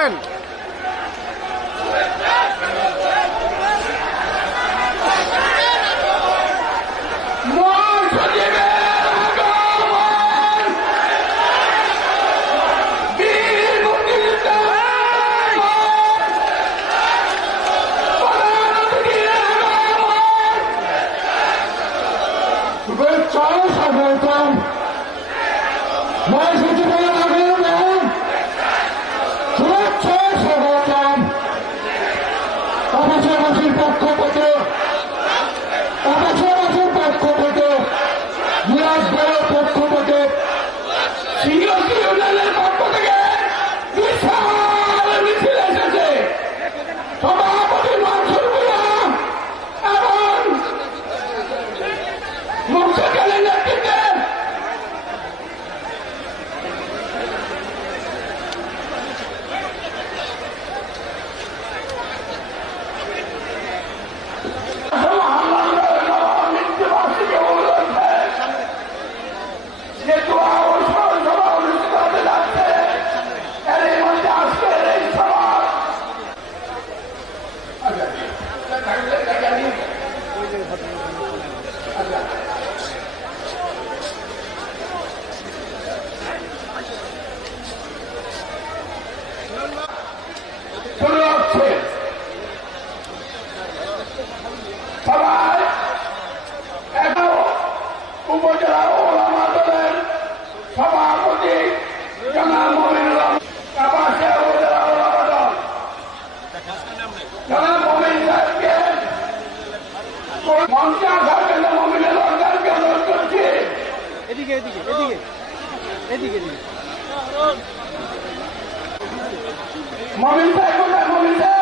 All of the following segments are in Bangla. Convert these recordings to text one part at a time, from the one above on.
করেন। উপজেলা ওলামা দলের সভাপতি জনাব মমিনুল কাপাসিয়া উপজেলা ওলামা দল জনাব মমিন সাহেবকে মঞ্চে আসার জন্য মমিনুল সরকারকে অনুরোধ করছি। এদিকে এদিকে এদিকে এদিকে এদিকে মমিন সাহেব কোথায়? মমিন সাহেব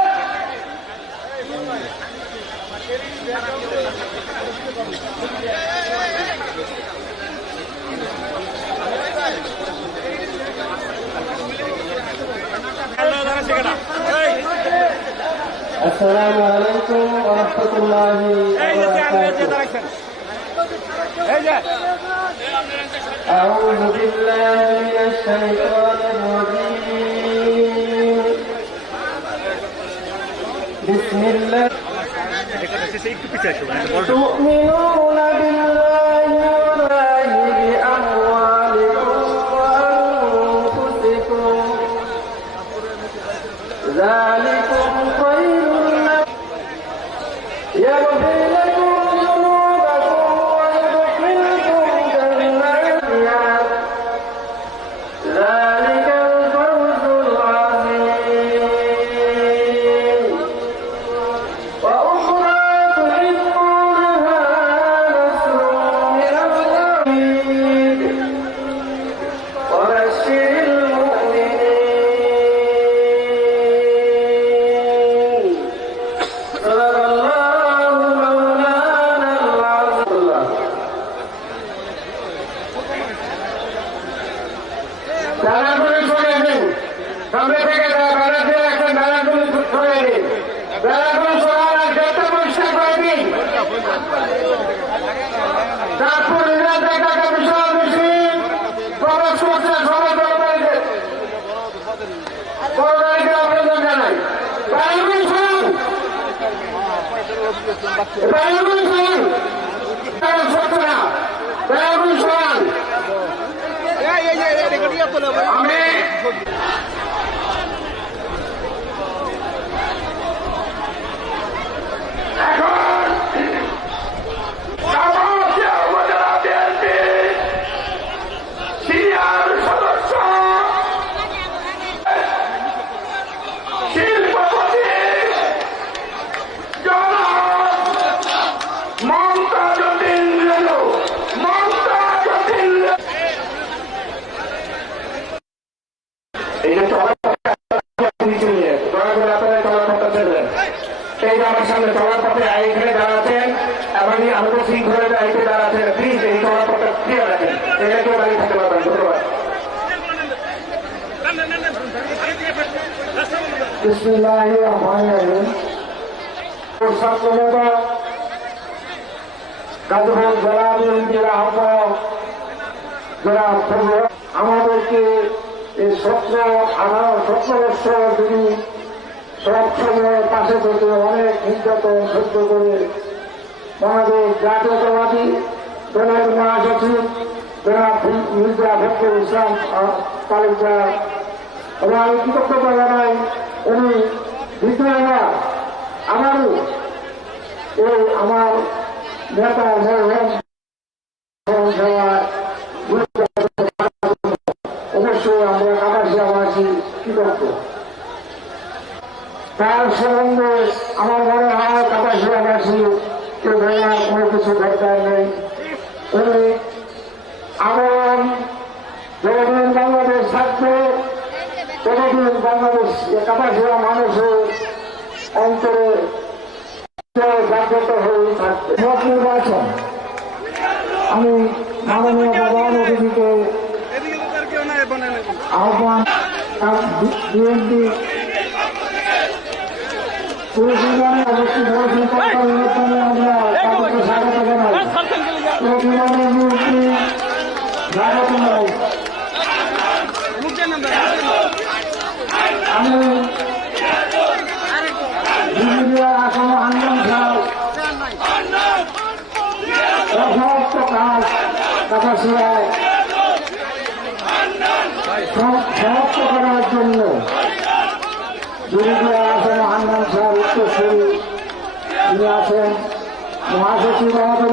আসসালামু আলাইকুম ওয়া রাহমাতুল্লাহি ওয়া বারাকাতুহু। আউযু বিল্লাহি মিনাশ শাইতানির রাজীম। বিসমিল্লাহ। তু'মিনুনা বিল্লাহি ওয়া বিআমওয়ালিকুম ওয়া আনফুসিকুম যালিকুম খায়রুল লাকুম ইয়াগফির লাকুম যুনুবাকুম ওয়া ইউদখিলকুম জান্নাতিন যালিকাল ফাওজুল আযীম ওয়া উখরা তুহিব্বুনাহা নাসরুম মিনাল্লাহি ওয়া বাশশিরিল মুমিনিন। সাল্লাল্লাহু মাওলানাল আযীম। দাঁড়াগুলি সরিয়ে দিন, সামনে থেকে দাঁড়া দিয়ে রাখবেন, দাঁড়াগুলি সরিয়ে দিন, দাঁড়াগুলি সরান আর গেটটা পরিষ্কার করে দিন। তারপর টাকা বিশাল মিছিল প্রবেশ করছে সবাই দরবারে সরকারিকে আবেদন জানাই। দাঁড়াগুলি সরান, দাঁড়াগুলি সরান, সরছে না, দাঁড়াগুলি সরান। আমি এখন কাপাসিয়া উপজেলা বিএনপি সিনিয়র সদস্য শিল্পপতি জনাব মমতাজ উদ্দিন রেণু, মমতাজ উদ্দিন আমার সামনে চলার পথে এখানে দাঁড়াচ্ছেন এবং আমাদের শৃঙ্খলা দায়িত্বে দাঁড়াচ্ছেন। প্লিজ এই চলার পথে ক্লিয়ার রাখেন, এটা কেউ দাঁড়িয়ে থাকতে পারবেন। ধন্যবাদ। বিসমিল্লাহির রহমানির রহিম। ছাত্রনেতা গাজীপুর জেলা বিএনপির আহ্বায়ক জনাব আমাদেরকে এই 17 বছর তিনি সব সময় পাশে থেকে অনেক নির্যাতন সহ্য করে বাংলাদেশ জাতীয়তাবাদী দলের মহাসচিব জনাব মির্জা ফখরুল ইসলাম তালুকদার এবং আমি কৃতজ্ঞতা জানাই উনি দ্বিতীয়বার আমারও এই আমার নেতা মরহুম সভায় অবশ্যই আমরা কাটাশিয়াবাসী কৃতজ্ঞ। তার সম্বন্ধে আমার মনে হয় কাটাশিয়াবাসী কেউ ভাইয়ার কোনো কিছু দরকার নেই। উনি আমরণ যতদিন বাংলাদেশ থাকবে ততদিন বাংলাদেশ কাটাশিয়া মানুষের অন্তরে জাগ্রত হয়ে থাকবে। ভোট নির্বাচন আমি মাননীয় প্রধান অতিথিকে আহ্বান বিএনপি পুরুষিগণে অবশ্যই নির্বাচনে আমরা তাদেরকে স্বাগত জানাই। পুরুষিগণে বিএনপি স্বাগত জানাই। আমি বিজেপির আসন আন্দোলন সমস্ত কাজ কাটাশিয়ায় সমাপ্ত করার জন্য বিরোধী আসন আন্দোলন সাহেব উত্তরসূরি তিনি আছেন মহাসচিব আমাদের